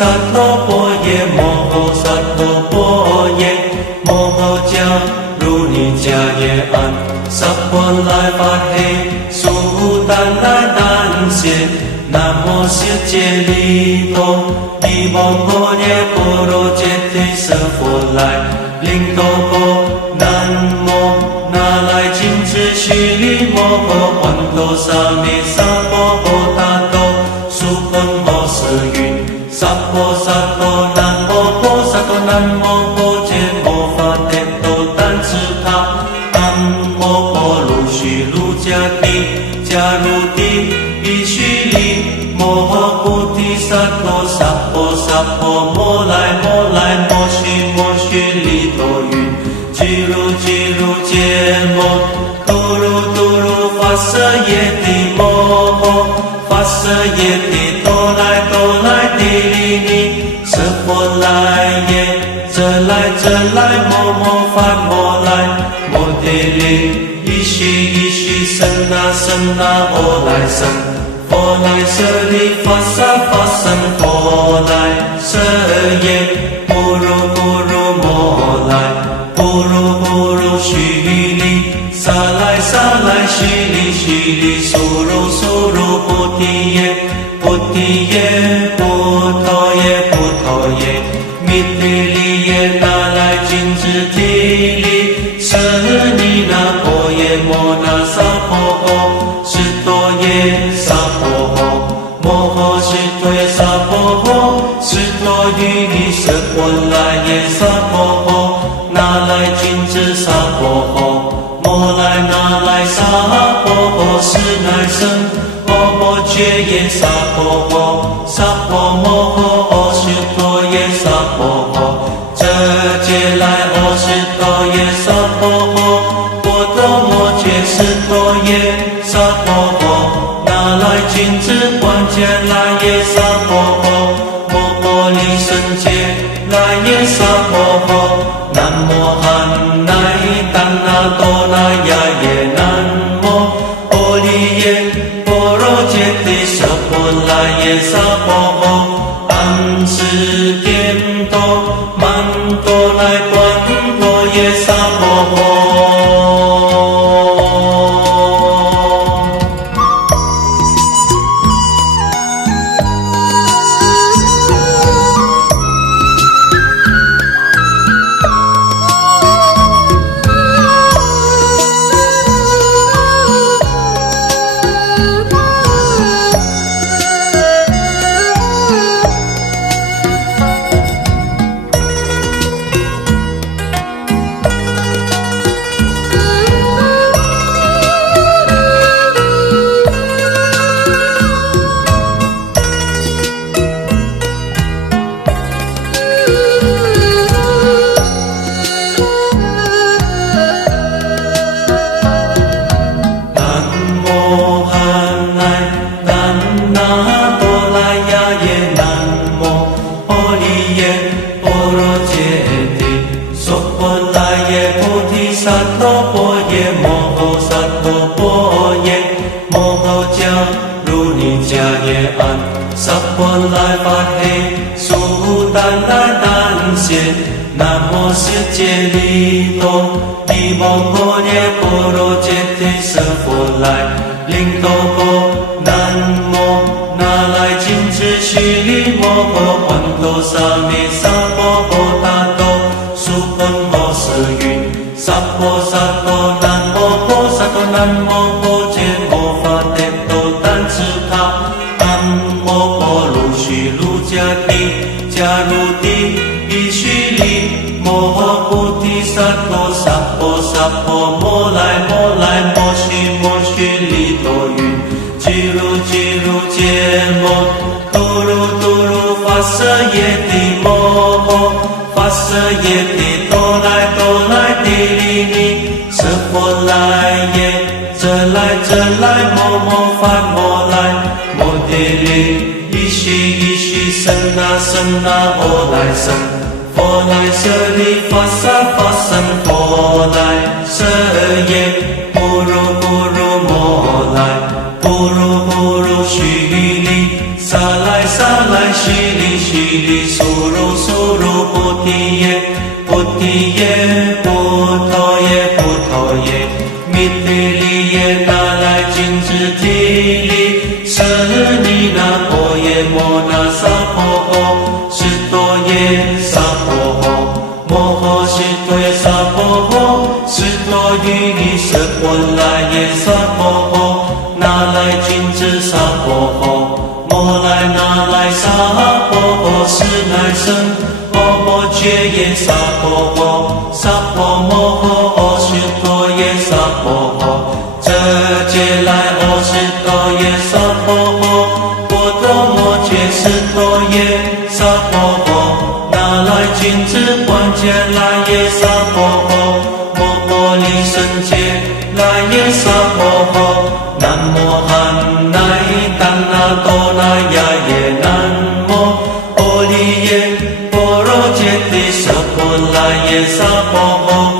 萨埵波耶摩诃萨埵波耶摩诃迦如尼迦耶安萨婆来法嘿苏丹来丹谢南无世界利多利摩诃耶波罗揭谛舍佛来灵多波南无那来金智须利摩诃环多萨弥萨婆诃他多苏坤摩舍云萨婆萨多南无婆萨多南无婆揭摩法帝多丹智他南无婆卢须卢迦帝迦如帝必须利摩诃菩提萨埵萨婆萨婆摩来摩来摩须利多云俱如揭摩度如发舍耶帝摩诃发舍耶帝多来帝利尼舍佛来耶这来摩发摩来摩帝利依须生那佛来生佛来舍利发生佛来舍耶不如摩来不如须利萨来须利苏如菩提耶菩陀耶弥帝利耶那来金智提利舍尼那婆耶摩那萨婆诃释多耶萨婆诃摩诃释多耶萨婆诃释多于利舍佛来耶萨婆诃那来金智萨婆诃摩来那来萨婆诃是乃生摩诃觉耶萨婆诃萨婆摩诃释多耶萨婆诃这界来释多耶萨婆诃波多摩觉释多耶萨婆诃那来金智观界来耶萨婆诃摩诃利胜界来耶萨婆诃南无汉乃丹那多那呀耶南无波利耶波罗揭谛舍佛来耶萨婆诃安世颠多曼多来观多耶萨婆诃南无世界利多利摩诃耶波罗揭谛舍佛来灵多波南无那来金智须利摩诃环多萨弥萨婆诃他多苏坤摩舍云萨婆萨多南无婆萨多南无婆揭摩法帝多丹智他南无婆卢须卢迦帝迦如帝必须利摩诃菩提萨埵萨婆摩来摩须利多云俱如揭摩度如发舍耶帝摩诃发舍耶帝多来帝利尼舍佛来耶这来摩发摩来摩帝利依须生那佛来生佛来舍利发生佛来舍耶不如摩来不如须利萨来沙来西里西里苏噜苏噜菩提耶菩提耶菩陀耶菩陀耶弥提利耶那来金智提利舍尼那婆耶摩那萨婆诃释多耶萨婆诃摩诃释多耶萨婆诃释多于尼舍婆来耶萨婆诃那来金智萨婆诃摩来那来萨婆诃是乃生摩摩揭耶萨婆诃萨婆摩诃阿释多耶萨婆诃遮揭来阿释多耶萨婆诃波多摩揭释多耶萨婆诃那来金智观揭来耶萨婆诃摩婆利胜揭来耶萨婆诃南无汉乃当那多那呀耶南无阿利耶波罗揭谛舍婆来耶萨婆诃安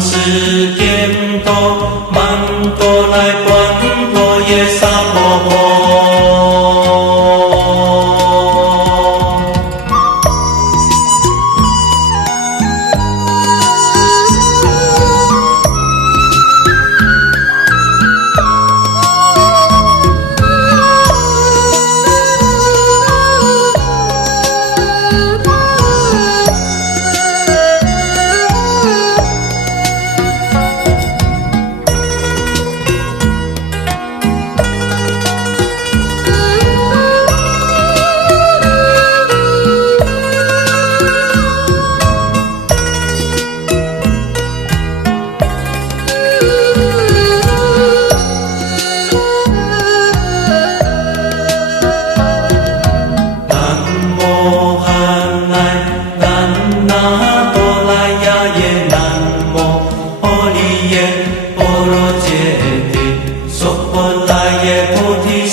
世颠多曼多来观多耶萨婆诃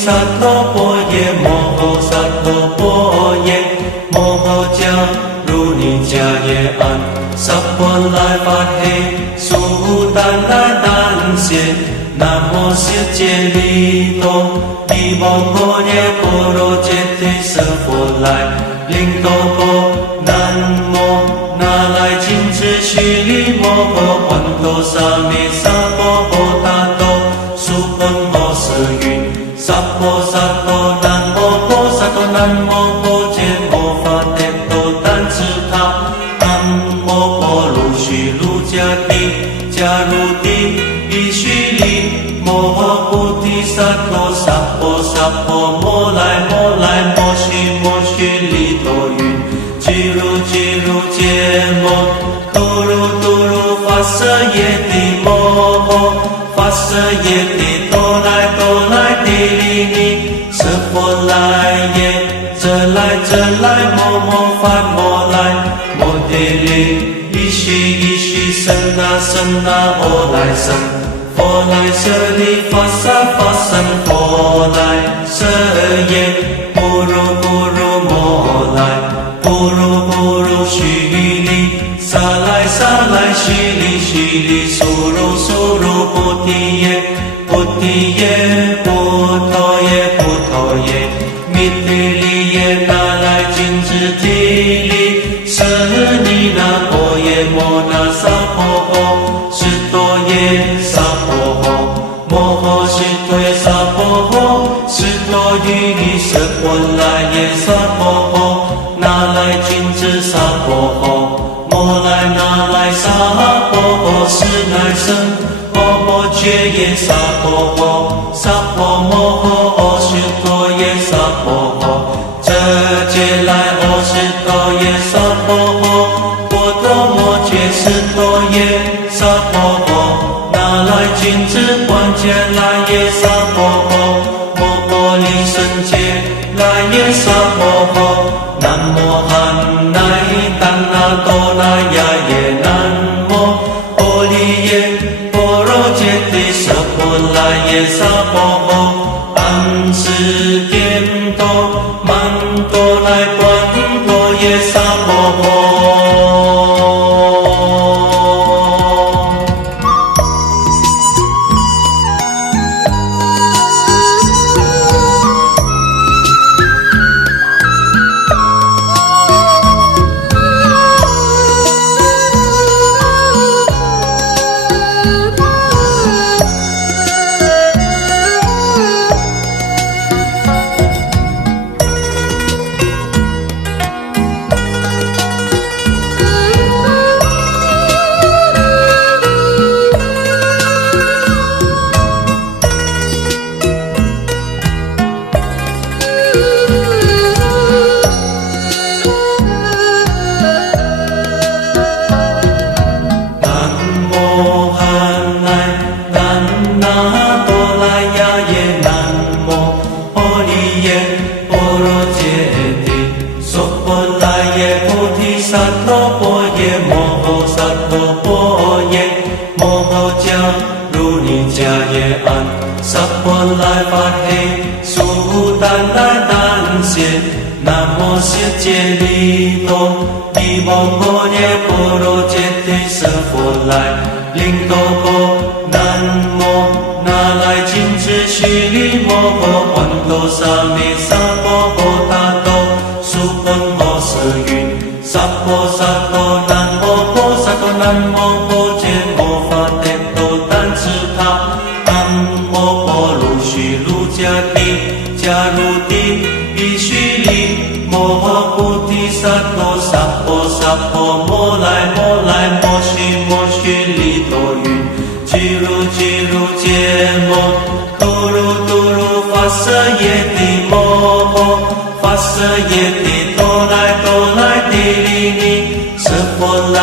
萨埵波耶摩诃萨埵波耶摩诃迦如尼迦耶安萨婆来法嘿苏丹来丹谢南无世界利多利摩诃耶波罗揭谛舍佛来灵多波南无那来金智须利摩诃观多萨弥萨婆诃达多苏本摩舍云萨婆萨多南无婆萨多南无婆揭摩法帝多丹智他南无婆卢须卢迦帝迦如帝伊须利摩诃菩提萨埵萨婆萨婆摩来摩来摩须利多云俱如揭摩多如发舍耶帝摩诃发舍耶帝多来帝利尼舍佛来耶这来摩发摩来摩帝利伊须僧那阿来僧佛来舍利发僧佛来舍耶不如摩来不如须利萨来须利苏如菩提耶菩陀耶弥帝利耶那来金智提利舍尼那波耶摩那萨婆诃释多耶萨婆诃摩诃释多耶萨婆诃释多于舍婆来耶萨婆诃那来金智萨婆诃摩来那来萨婆诃是乃僧摩揭耶萨婆诃萨婆摩诃释多耶萨婆诃这揭来阿释多耶萨婆诃波多摩揭释多耶萨婆诃那来金智观揭来耶萨婆诃摩婆利胜揭来耶萨婆诃南无汉乃丹那多那呀耶南无波利耶波罗揭谛舍婆来耶萨婆诃安世颠多曼多来观多耶萨婆诃萨婆来法嘿苏丹来丹谢南无世界利多利摩诃耶波罗揭谛舍佛来灵多波南无那来金智须利摩诃观多萨弥萨婆诃达多苏本摩舍云萨婆萨多南无婆萨多南无婆揭摩法帝多丹智他南无婆卢须卢迦帝迦如帝伊须利摩诃菩提萨埵萨婆摩来摩须利多云俱如揭摩多如发舍耶帝摩诃发舍耶帝多来帝利尼舍佛来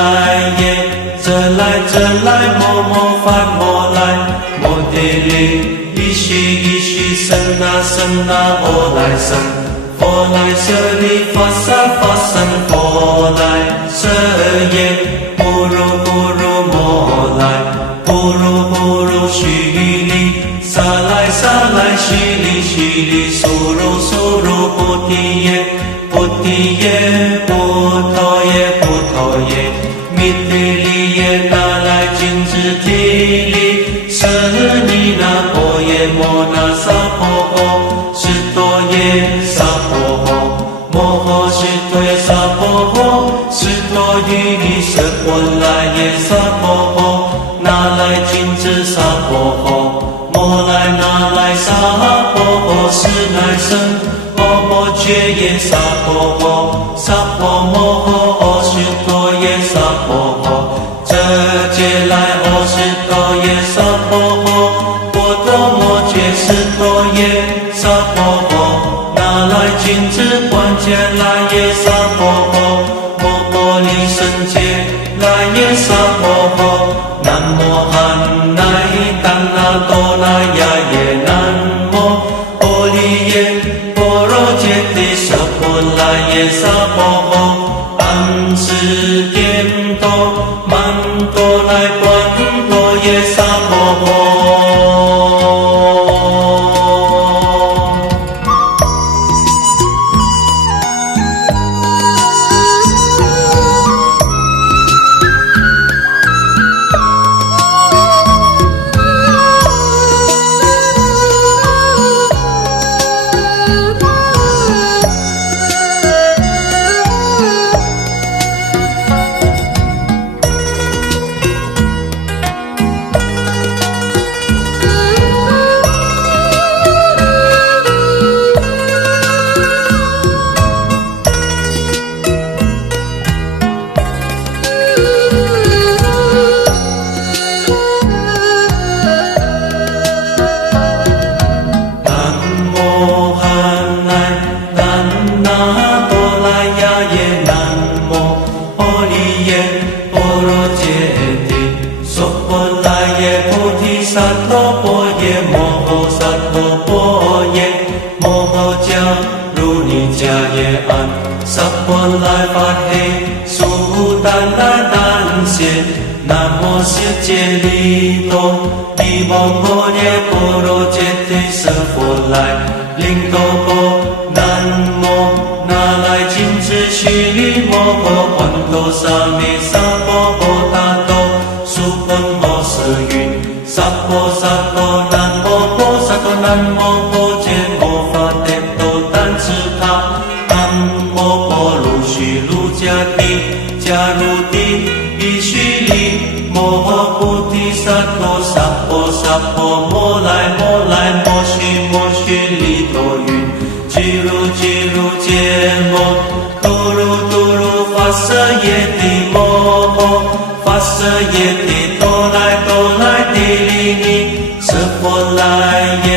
耶这来摩发摩来摩帝利伊须僧那阿来僧佛来舍利发僧佛来舍耶不如摩来不如须利萨来悉利悉利，苏如苏如菩提耶，菩提耶，菩提耶，菩提耶，弥提利耶，那来金智提利，舍利那婆耶，摩那萨婆诃，斯多耶萨婆诃，摩诃斯多耶萨婆诃，斯多于舍婆来耶萨婆诃，那来金智萨婆诃，摩来那来萨婆诃，是乃生摩摩揭耶萨婆诃，萨婆摩诃斯多耶萨婆诃，遮揭来阿斯多耶萨婆诃，波多摩揭斯多耶萨婆诃，那来金智观揭来耶萨婆诃，摩波利胜揭来耶萨婆诃，南无汉乃达那多那呀耶南无波利耶波罗揭谛舍婆来耶萨婆诃，安世颠多曼多来观多耶萨婆诃。揭利多，利摩婆耶波罗揭谛舍佛来，灵多波南无那来金智须利摩诃洹多沙弥萨婆诃他多，苏婆摩舍云，萨婆萨婆南摩婆萨婆南摩婆揭摩发帝多丹智他，南摩婆卢须卢迦帝迦卢帝伊须利。摩诃菩提萨埵萨婆萨婆摩来摩来摩须利多云，俱卢俱卢揭摩，多卢多卢发舍耶帝摩诃，发舍耶帝多来帝利尼，舍婆来耶，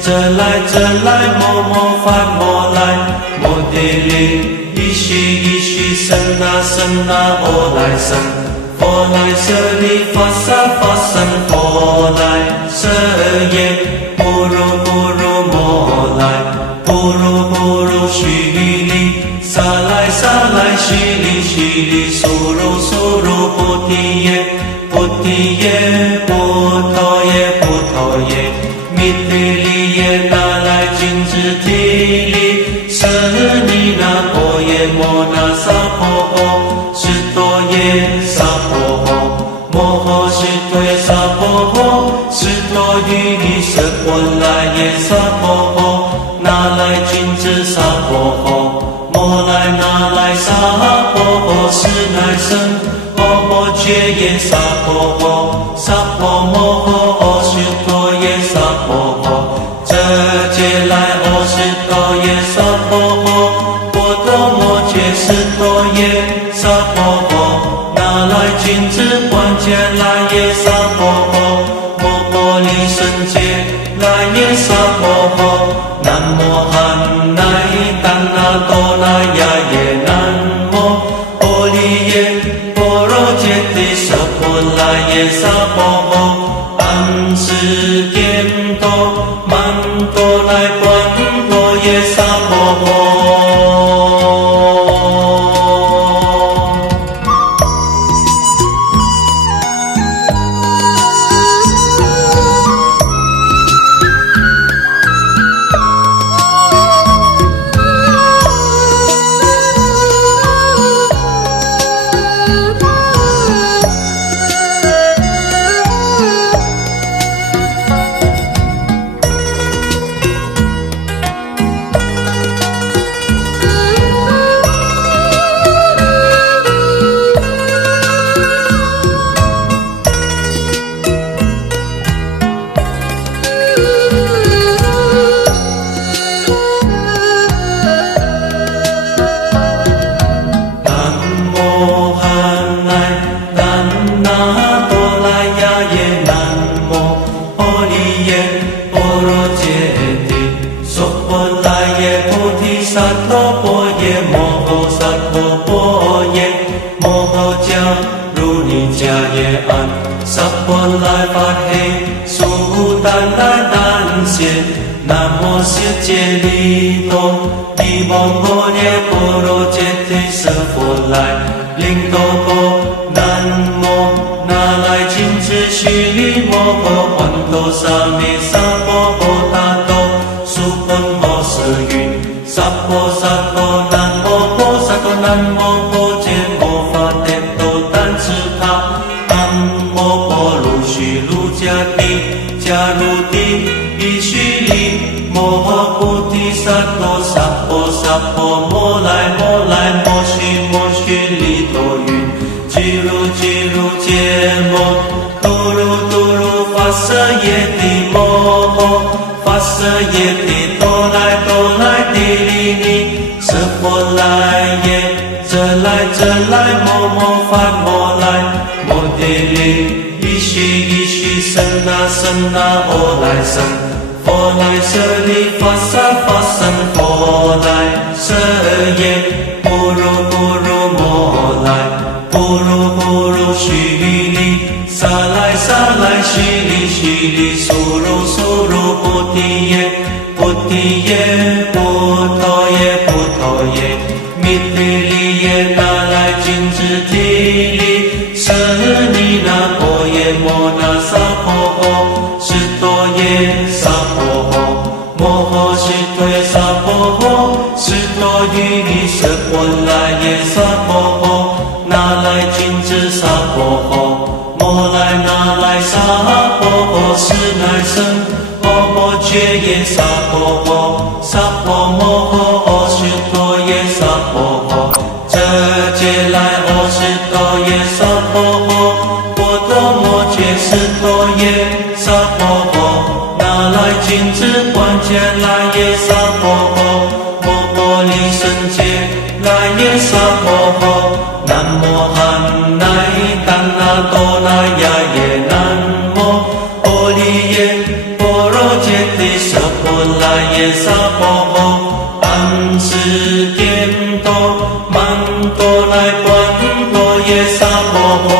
遮来摩摩发摩来，摩帝利，依须生那阿来生。佛来舍利发生佛来舍耶，不如摩来，不如须利，萨来须利，苏如菩提耶，菩提耶，菩提耶，弥提利耶，那来金智提利，舍利那婆耶，摩那萨婆诃，斯多耶萨婆诃，摩诃斯多耶萨婆诃，斯多于舍婆来耶萨婆诃，那来金智萨婆诃，摩来那来萨婆诃，是乃生摩摩揭耶萨婆诃，萨婆摩诃斯多耶萨婆诃，遮揭来阿斯多耶萨婆诃，波多摩揭斯多耶萨婆诃，那来金智观揭来耶萨婆诃，摩波利胜揭来耶萨婆诃，南无汉乃达那多那呀耶南无波利耶波罗揭谛舍婆来耶萨婆诃，安世颠多曼多来观多耶萨婆诃。罗揭谛，娑婆来耶，菩提萨埵婆耶，摩诃萨埵婆耶，摩诃迦如尼迦耶安，萨婆来法嘿，苏丹来丹谢，南无悉揭利多，利摩诃耶，波罗揭谛，舍佛来，灵多波，南无那来金智须利摩诃，洹多沙弥萨婆诃达多，苏婆摩舍云，萨婆萨婆南无婆萨多南无婆揭摩法帝多丹智他，南无婆卢须卢迦帝，迦卢帝比须利，摩诃菩提萨埵萨婆萨婆摩来摩来摩须利多云，俱如揭摩，度如发舍耶帝摩诃，发舍耶帝多来帝利尼，舍佛来耶，这来摩发摩来，摩帝利，依须僧那阿来僧，佛来舍利发僧佛来舍耶，不如摩来，不如须利，萨来须利，苏如菩提耶，菩陀耶，弥帝利耶，那来金智提利，舍尼那婆耶，摩那萨婆诃，士多耶萨婆诃，摩诃士多耶萨婆诃，士多于舍婆来耶萨婆诃，那来金智萨婆诃，摩来那来萨婆诃，是乃僧，摩揭耶萨婆诃，萨婆摩诃，士多耶萨婆诃，这揭来阿士多耶萨婆诃，波多摩揭士多耶萨婆诃，那来金智观揭来耶萨婆诃，摩婆利胜揭来耶萨婆诃，南无汉乃怛那多那呀耶，南无阿利耶，波罗揭谛，舍婆来耶萨婆诃，安世颠多，曼多来观多耶萨婆诃。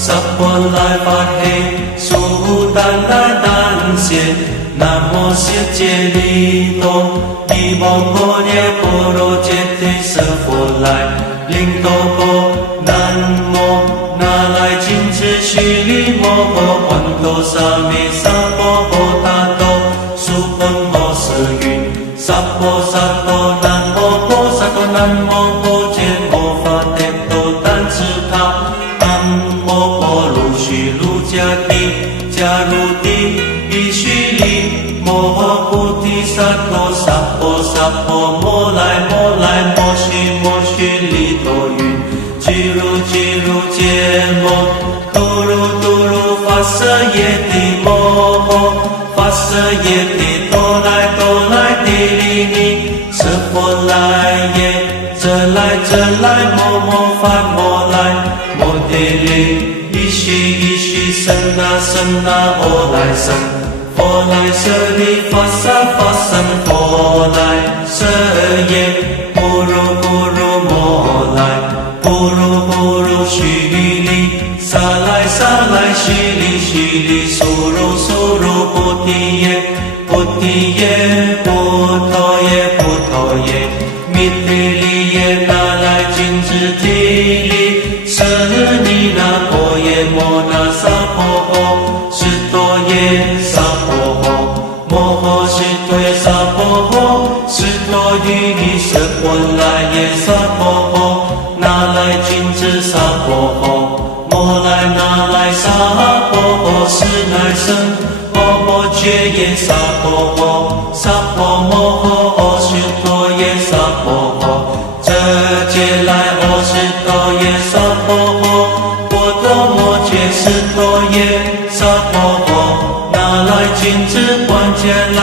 萨婆来法嘿，苏丹来丹谢，南无悉揭利多，利摩诃耶，波罗揭谛，舍佛来，灵多波，南无那来金智须利摩诃，洹多沙弥萨婆诃达多，苏婆摩舍云，萨婆萨多南无婆萨多南无婆揭摩法帝多丹智他，南无婆卢须卢迦帝，迦卢帝比须利，摩诃菩提萨埵萨婆摩来摩须利多云，俱如揭摩，度如发舍耶帝摩诃，发舍耶帝多来帝利尼，舍佛来耶，这来摩发摩来，摩帝利，依须僧那阿来僧，佛来舍利发僧佛来舍耶，不如摩来，不呼噜呼噜须弥，沙来沙来淅沥淅沥，苏噜苏噜菩提耶，菩提耶，菩陀耶，菩陀耶，弥提利耶，那来金智提利，舍尼那婆耶，摩那萨婆诃，斯多耶萨婆诃，摩诃斯多耶萨婆诃，斯多于尼舍波来耶萨婆诃，那来金智萨婆诃，摩来那来萨婆诃，是乃生婆婆觉耶萨婆诃，萨婆摩诃斯多耶萨婆诃，这劫来阿斯多耶萨婆诃，波多摩揭斯多耶萨婆诃，那来金智观界来